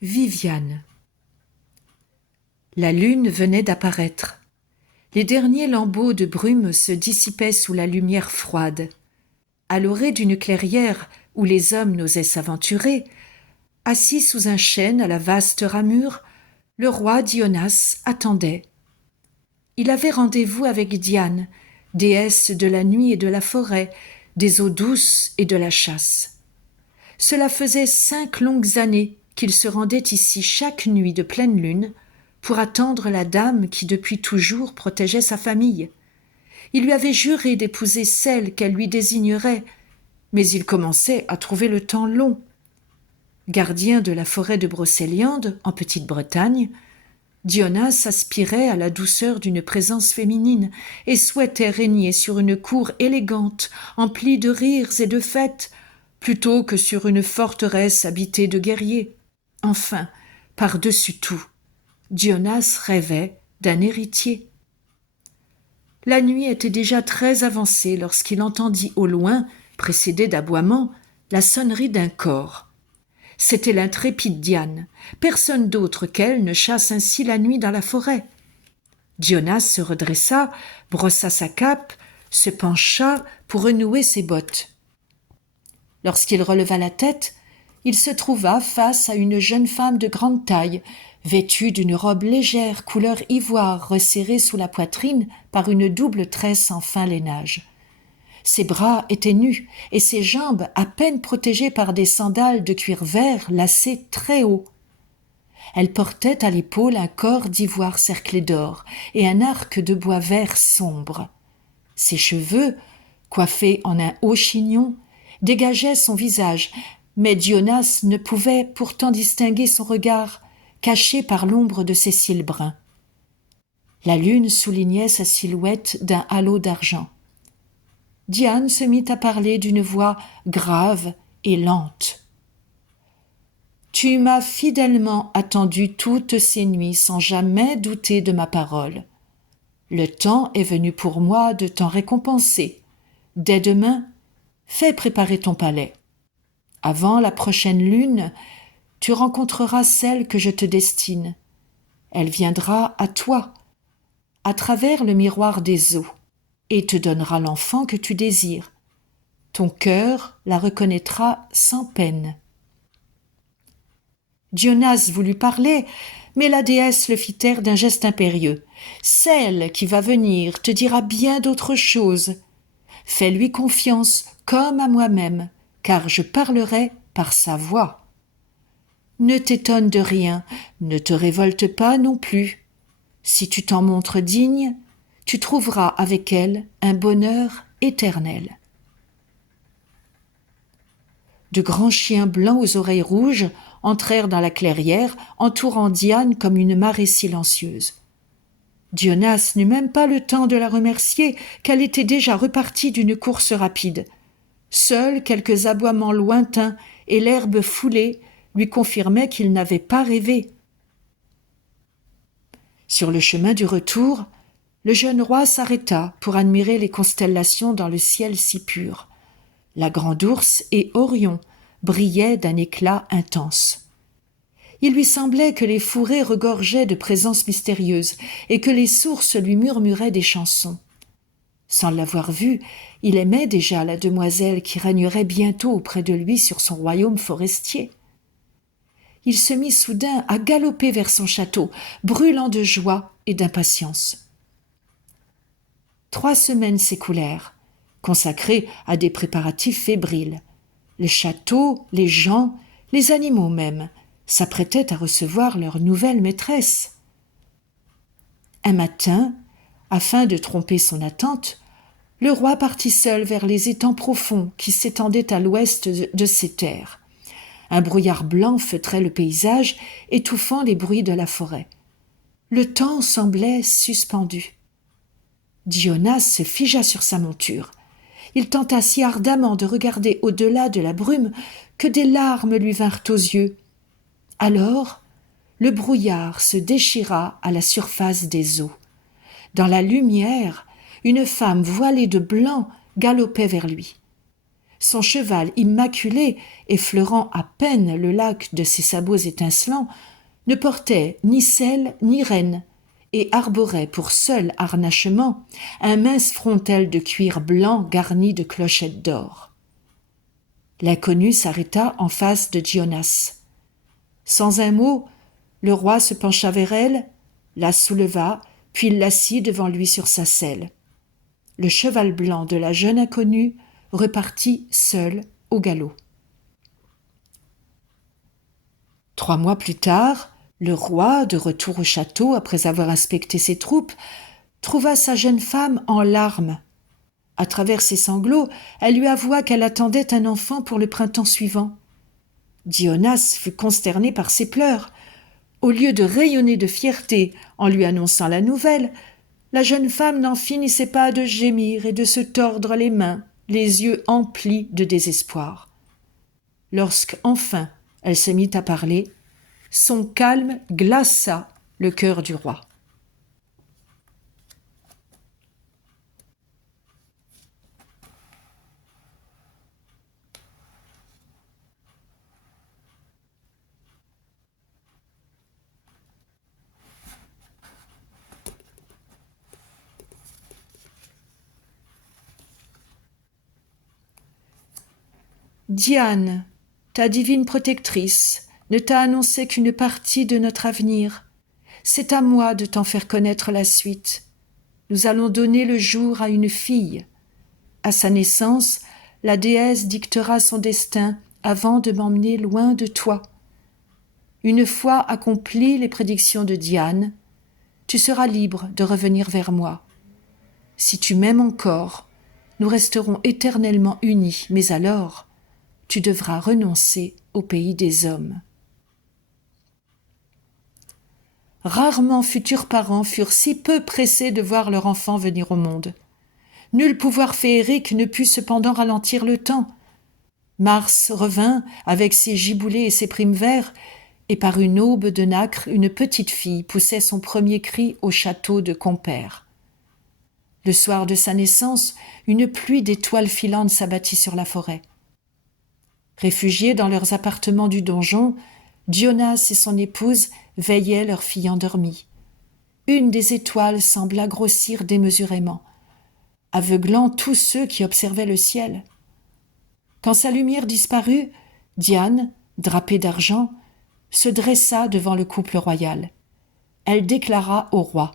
Viviane. La lune venait d'apparaître. Les derniers lambeaux de brume se dissipaient sous la lumière froide. À l'orée d'une clairière où les hommes n'osaient s'aventurer, assis sous un chêne à la vaste ramure, le roi Dionas attendait. Il avait rendez-vous avec Diane, déesse de la nuit et de la forêt, des eaux douces et de la chasse. Cela faisait 5 longues années qu'il se rendait ici chaque nuit de pleine lune pour attendre la dame qui depuis toujours protégeait sa famille. Il lui avait juré d'épouser celle qu'elle lui désignerait, mais il commençait à trouver le temps long. Gardien de la forêt de Brocéliande, en Petite-Bretagne, Dionas aspirait à la douceur d'une présence féminine et souhaitait régner sur une cour élégante, emplie de rires et de fêtes, plutôt que sur une forteresse habitée de guerriers. Enfin, par-dessus tout, Dionas rêvait d'un héritier. La nuit était déjà très avancée lorsqu'il entendit au loin, précédé d'aboiements, la sonnerie d'un cor. C'était l'intrépide Diane. Personne d'autre qu'elle ne chasse ainsi la nuit dans la forêt. Dionas se redressa, brossa sa cape, se pencha pour renouer ses bottes. Lorsqu'il releva la tête, il se trouva face à une jeune femme de grande taille, vêtue d'une robe légère couleur ivoire resserrée sous la poitrine par une double tresse en fin lainage. Ses bras étaient nus et ses jambes à peine protégées par des sandales de cuir vert lacées très haut. Elle portait à l'épaule un corps d'ivoire cerclé d'or et un arc de bois vert sombre. Ses cheveux, coiffés en un haut chignon, dégageaient son visage, mais Dionas ne pouvait pourtant distinguer son regard, caché par l'ombre de ses cils bruns. La lune soulignait sa silhouette d'un halo d'argent. Diane se mit à parler d'une voix grave et lente. « Tu m'as fidèlement attendu toutes ces nuits sans jamais douter de ma parole. Le temps est venu pour moi de t'en récompenser. Dès demain, fais préparer ton palais. Avant la prochaine lune, tu rencontreras celle que je te destine. Elle viendra à toi, à travers le miroir des eaux, et te donnera l'enfant que tu désires. Ton cœur la reconnaîtra sans peine. » Dionas voulut parler, mais la déesse le fit taire d'un geste impérieux. « Celle qui va venir te dira bien d'autres choses. Fais-lui confiance comme à moi-même, car je parlerai par sa voix. Ne t'étonne de rien, ne te révolte pas non plus. Si tu t'en montres digne, tu trouveras avec elle un bonheur éternel. » De grands chiens blancs aux oreilles rouges entrèrent dans la clairière, entourant Diane comme une marée silencieuse. Dionas n'eut même pas le temps de la remercier, qu'elle était déjà repartie d'une course rapide. Seuls quelques aboiements lointains et l'herbe foulée lui confirmaient qu'il n'avait pas rêvé. Sur le chemin du retour, le jeune roi s'arrêta pour admirer les constellations dans le ciel si pur. La Grande Ourse et Orion brillaient d'un éclat intense. Il lui semblait que les fourrés regorgeaient de présences mystérieuses et que les sources lui murmuraient des chansons. Sans l'avoir vue, il aimait déjà la demoiselle qui régnerait bientôt auprès de lui sur son royaume forestier. Il se mit soudain à galoper vers son château, brûlant de joie et d'impatience. 3 semaines s'écoulèrent, consacrées à des préparatifs fébriles. Le château, les gens, les animaux même, s'apprêtaient à recevoir leur nouvelle maîtresse. Un matin, afin de tromper son attente, le roi partit seul vers les étangs profonds qui s'étendaient à l'ouest de ses terres. Un brouillard blanc feutrait le paysage, étouffant les bruits de la forêt. Le temps semblait suspendu. Dionas se figea sur sa monture. Il tenta si ardemment de regarder au-delà de la brume que des larmes lui vinrent aux yeux. Alors, le brouillard se déchira à la surface des eaux. Dans la lumière, une femme voilée de blanc galopait vers lui. Son cheval immaculé, effleurant à peine le lac de ses sabots étincelants, ne portait ni selle ni renne, et arborait pour seul harnachement un mince frontel de cuir blanc garni de clochettes d'or. L'inconnu s'arrêta en face de Gionas. Sans un mot, le roi se pencha vers elle, la souleva, puis l'assit devant lui sur sa selle. Le cheval blanc de la jeune inconnue repartit seul au galop. 3 mois plus tard, le roi, de retour au château après avoir inspecté ses troupes, trouva sa jeune femme en larmes. À travers ses sanglots, elle lui avoua qu'elle attendait un enfant pour le printemps suivant. Gionas fut consterné par ses pleurs. Au lieu de rayonner de fierté en lui annonçant la nouvelle, la jeune femme n'en finissait pas de gémir et de se tordre les mains, les yeux emplis de désespoir. Lorsqu'enfin elle se mit à parler, son calme glaça le cœur du roi. Diane, ta divine protectrice, ne t'a annoncé qu'une partie de notre avenir. C'est à moi de t'en faire connaître la suite. Nous allons donner le jour à une fille. À sa naissance, la déesse dictera son destin avant de m'emmener loin de toi. Une fois accomplies les prédictions de Diane, tu seras libre de revenir vers moi. Si tu m'aimes encore, nous resterons éternellement unis, mais alors, tu devras renoncer au pays des hommes. Rarement futurs parents furent si peu pressés de voir leur enfant venir au monde. Nul pouvoir féerique ne put cependant ralentir le temps. Mars revint avec ses giboulées et ses primes verts, et par une aube de nacre, une petite fille poussait son premier cri au château de Compère. Le soir de sa naissance, une pluie d'étoiles filantes s'abattit sur la forêt. Réfugiés dans leurs appartements du donjon, Gionas et son épouse veillaient leur fille endormie. Une des étoiles sembla grossir démesurément, aveuglant tous ceux qui observaient le ciel. Quand sa lumière disparut, Diane, drapée d'argent, se dressa devant le couple royal. Elle déclara au roi :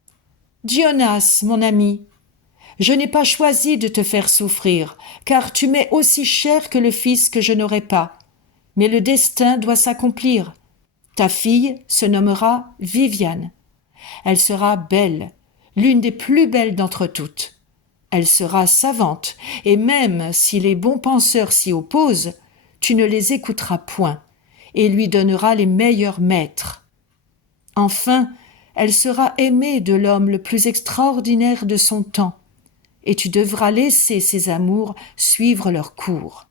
« Gionas, mon ami, je n'ai pas choisi de te faire souffrir, car tu m'es aussi cher que le fils que je n'aurai pas. Mais le destin doit s'accomplir. Ta fille se nommera Viviane. Elle sera belle, l'une des plus belles d'entre toutes. Elle sera savante, et même si les bons penseurs s'y opposent, tu ne les écouteras point, et lui donneras les meilleurs maîtres. Enfin, elle sera aimée de l'homme le plus extraordinaire de son temps, et tu devras laisser ses amours suivre leur cours.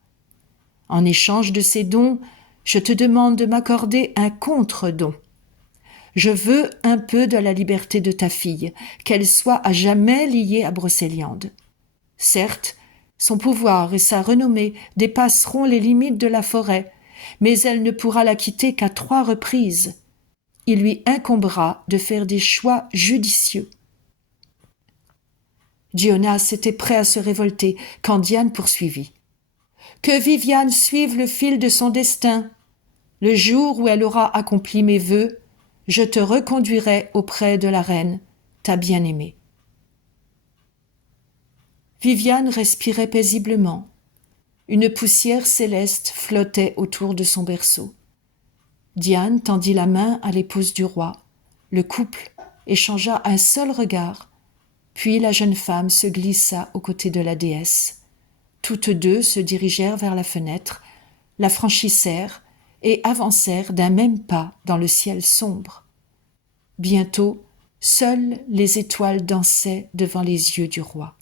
En échange de ces dons, je te demande de m'accorder un contre-don. Je veux un peu de la liberté de ta fille, qu'elle soit à jamais liée à Brocéliande. Certes, son pouvoir et sa renommée dépasseront les limites de la forêt, mais elle ne pourra la quitter qu'à 3 reprises. Il lui incombera de faire des choix judicieux. » Gionas était prêt à se révolter quand Diane poursuivit. « Que Viviane suive le fil de son destin. Le jour où elle aura accompli mes vœux, je te reconduirai auprès de la reine, ta bien-aimée. » Viviane respirait paisiblement. Une poussière céleste flottait autour de son berceau. Diane tendit la main à l'épouse du roi. Le couple échangea un seul regard, puis la jeune femme se glissa aux côtés de la déesse. Toutes deux se dirigèrent vers la fenêtre, la franchissèrent et avancèrent d'un même pas dans le ciel sombre. Bientôt, seules les étoiles dansaient devant les yeux du roi.